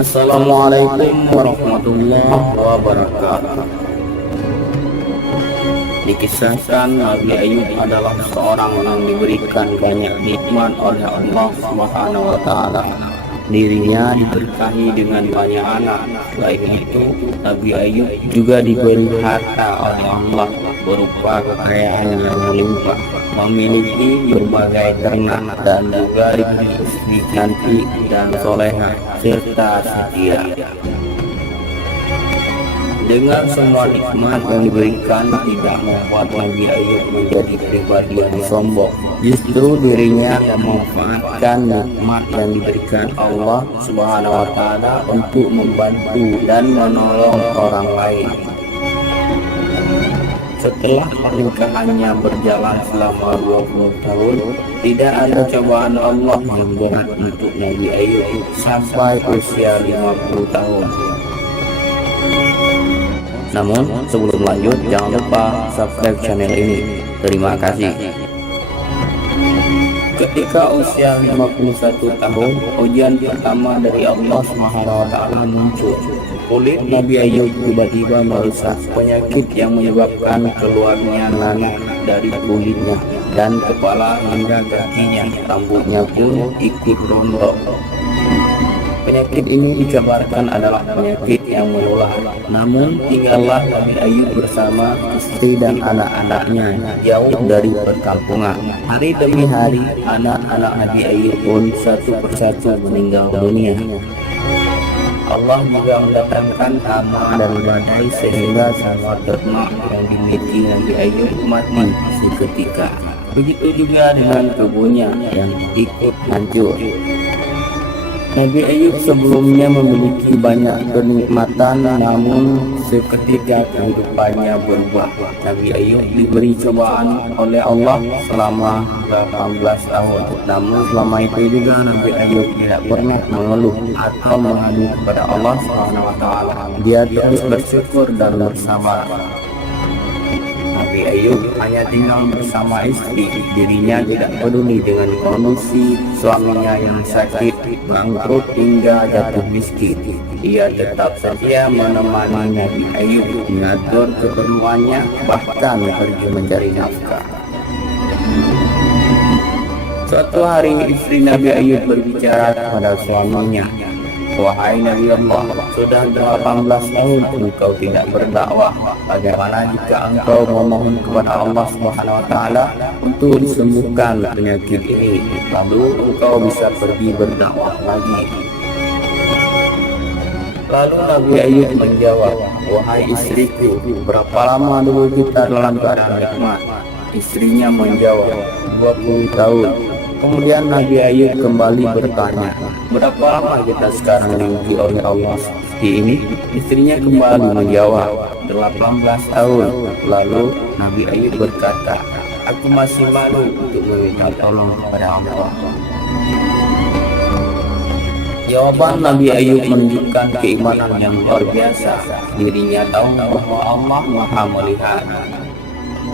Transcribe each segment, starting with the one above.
Assalamualaikum warahmatullahi wabarakatuh. Dikisahkan Nabi Ayub adalah seorang yang diberikan banyak nikmat oleh Allah Subhanahu wa Ta'ala. Dirinya diberkahi dengan banyak anak. Selain itu, Nabi Ayub juga diberi harta oleh Allah berupa kekayaan yang melimpah, memiliki berbagai ternak, dan juga diberi istri cantik dan soleha serta setia. Dengan semua nikmat yang diberikan tidak membuat Nabi Ayub menjadi pribadi yang sombong. Justru dirinya memanfaatkan nikmat yang diberikan Allah Subhanahu wa Ta'ala untuk membantu dan menolong orang lain. Setelah pernikahannya berjalan selama 20 tahun, tidak ada cobaan Allah yang berat untuk Nabi Ayub sampai usia 50 tahun. Namun sebelum lanjut, jangan lupa subscribe channel ini. Terima kasih. Ketika usia 51 tahun, ujian pertama dari Allah SWT muncul. Kulit Nabi Ayub tiba-tiba merusak, penyakit yang menyebabkan keluarnya nanah dari kulitnya dan kepala hingga kakinya. Rambutnya pun ikut rontok. Penyakit ini dikabarkan adalah penyakit yang menular. Namun tinggallah Nabi Ayub bersama istri dan anak-anaknya jauh dari perkampungan. Hari demi hari, anak-anak Nabi Ayub pun satu persatu meninggal dunia. Allah juga mendatangkan hama dan badai sehingga semua ternak yang dimiliki Nabi Ayub mati seketika. Begitu juga dengan kebunnya yang ikut hancur. Nabi Ayub sebelumnya memiliki banyak kenikmatan, namun seketika kehidupannya berubah. Nabi Ayub diberi cobaan oleh Allah selama 18 tahun. Namun selama itu juga Nabi Ayub tidak pernah mengeluh atau mengadu kepada Allah SWT. Dia terus bersyukur dan bersabar. Nabi Ayub hanya tinggal bersama istri. Dirinya tidak peduli dengan kondisi suaminya yang sakit, bangkrut hingga jatuh miskin. Ia tetap setia menemani Nabi Ayub, mengatur keperluannya, bahkan pergi mencari nafkah. Suatu hari istri Nabi Ayub berbicara kepada suaminya, "Wahai Nabi Allah, sudah 18 tahun engkau tidak berdakwah. Bagaimana jika engkau memohon kepada Allah Subhanahu wa Ta'ala untuk disembuhkan penyakit ini, lalu engkau bisa pergi berdakwah lagi?" Lalu Nabi Ayub menjawab, "Wahai istriku, berapa lama dulu kita dalam keadaan nikmat?" Istrinya menjawab, 20 tahun. Kemudian Nabi Ayub kembali bertanya, "Berapa lama kita sekarang dimiliki oleh Allah seperti ini?" Istrinya kembali menjawab, 18 tahun. Lalu Nabi Ayub berkata, "Aku masih malu untuk meminta tolong kepada Allah." Jawaban Nabi Ayub menunjukkan keimanan yang luar biasa. Dirinya tahu bahwa Allah Maha melihat.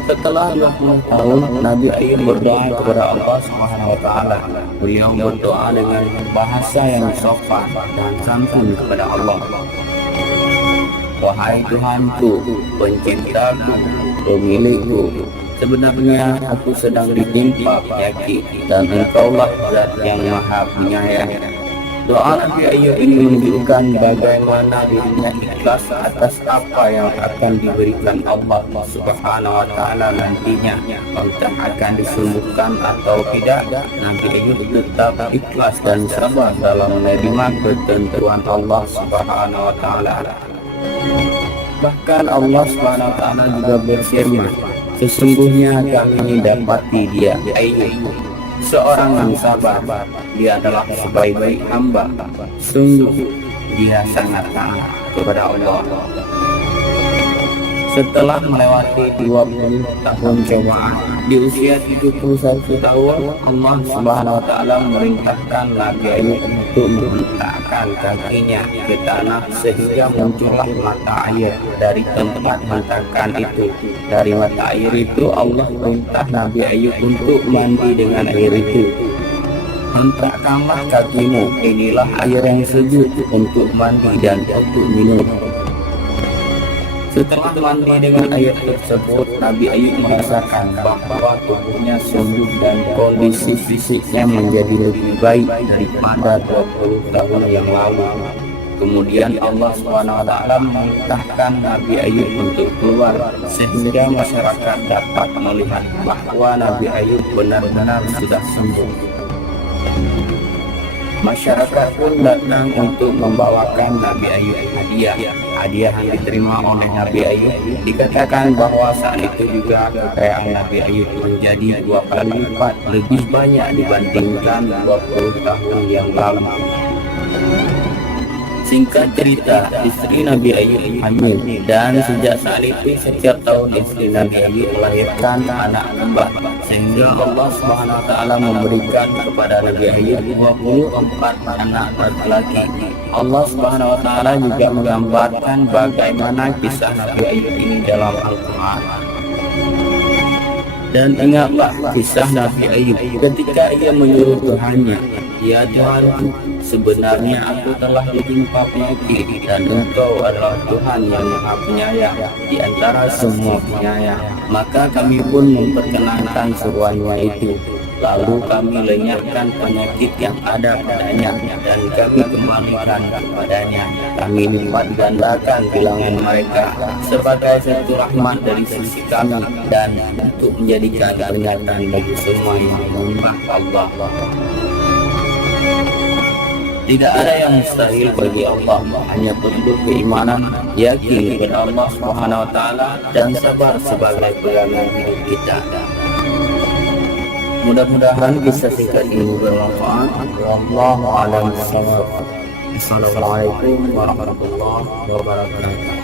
Setelah 20 tahun, Nabi Ayub berdoa kepada Allah Subhanahu wa Ta'ala. Beliau berdoa dengan bahasa yang sopan dan santun kepada Allah. "Wahai Tuhanku, penciptaku, pemilikku, sebenarnya aku sedang ditimpa penyakit, dan Engkaulah Zat yang Maha Penyayang." Doa Nabi Ayub ini menunjukkan bagaimana dirinya ikhlas atas apa yang akan diberikan Allah Subhanahu wa Ta'ala nantinya. Entah akan disembuhkan atau tidak, Nabi Ayub tetap ikhlas dan sabar dalam menerima ketentuan Allah Subhanahu wa Ta'ala. Bahkan Allah Subhanahu wa Ta'ala juga berfirman, "Sesungguhnya kami dapati dia Ayub seorang yang sabar, dia adalah sebaik-baik hamba. Sungguh dia sangat taat kepada Allah." Setelah melewati 20 tahun cobaan, di usia 71 tahun, Allah Subhanahu wa Ta'ala merintahkan Nabi Ayub untuk meletakkan kakinya ke tanah sehingga muncullah mata air dari tempat hentakan itu. Dari mata air itu Allah perintah Nabi Ayub untuk mandi dengan air itu. hentakkanlah kakimu, inilah air yang sejuk untuk mandi dan untuk minum. Setelah mandi dengan air tersebut, Nabi Ayub merasakan bahwa tubuhnya sembuh dan kondisi fisiknya menjadi lebih baik daripada 20 tahun yang lalu. Kemudian Allah SWT memerintahkan Nabi Ayub untuk keluar, sehingga masyarakat dapat melihat bahwa Nabi Ayub benar-benar sudah sembuh. Masyarakat pun datang untuk membawakan Nabi Ayub hadiah. Hadiah yang diterima oleh Nabi Ayub dikatakan bahwa saat itu juga kekayaan Nabi Ayub menjadi 2 kali lipat lebih banyak dibandingkan 20 tahun yang lalu. Singkat cerita, istri Nabi Ayub hamil, dan sejak saat itu setiap tahun istri Nabi Ayub melahirkan anak kembar, sehingga Allah SWT memberikan kepada Nabi Ayub 24 anak laki-laki. Allah SWT juga menggambarkan bagaimana kisah Nabi Ayub ini dalam Al-Quran. Dan ingatlah kisah Nabi Ayub ketika ia menyuruh Tuhannya, "Ya Tuhanku, sebenarnya aku telah ditimpa penyakit, dan Engkau adalah Tuhan yang Maha Penyayang di antara semua penyayang." Maka kami pun memperkenankan seruannya itu. Lalu kami lenyapkan penyakit yang ada padanya, dan kami kembalikan kepadanya. Kami lipat gandakan bilangan mereka sebagai satu rahmat dari sisi kami, dan untuk menjadikan peringatan bagi semua yang menyembah Allah. Tidak ada yang mustahil bagi Allah, hanya perlu keimanan, yakin kepada Allah SWT, dan sabar sebagai pegangan hidup kita. Mudah-mudahan kisah singkat ini bermanfaat. Wallahu a'lam bishawab. Assalamualaikum warahmatullahi wabarakatuh.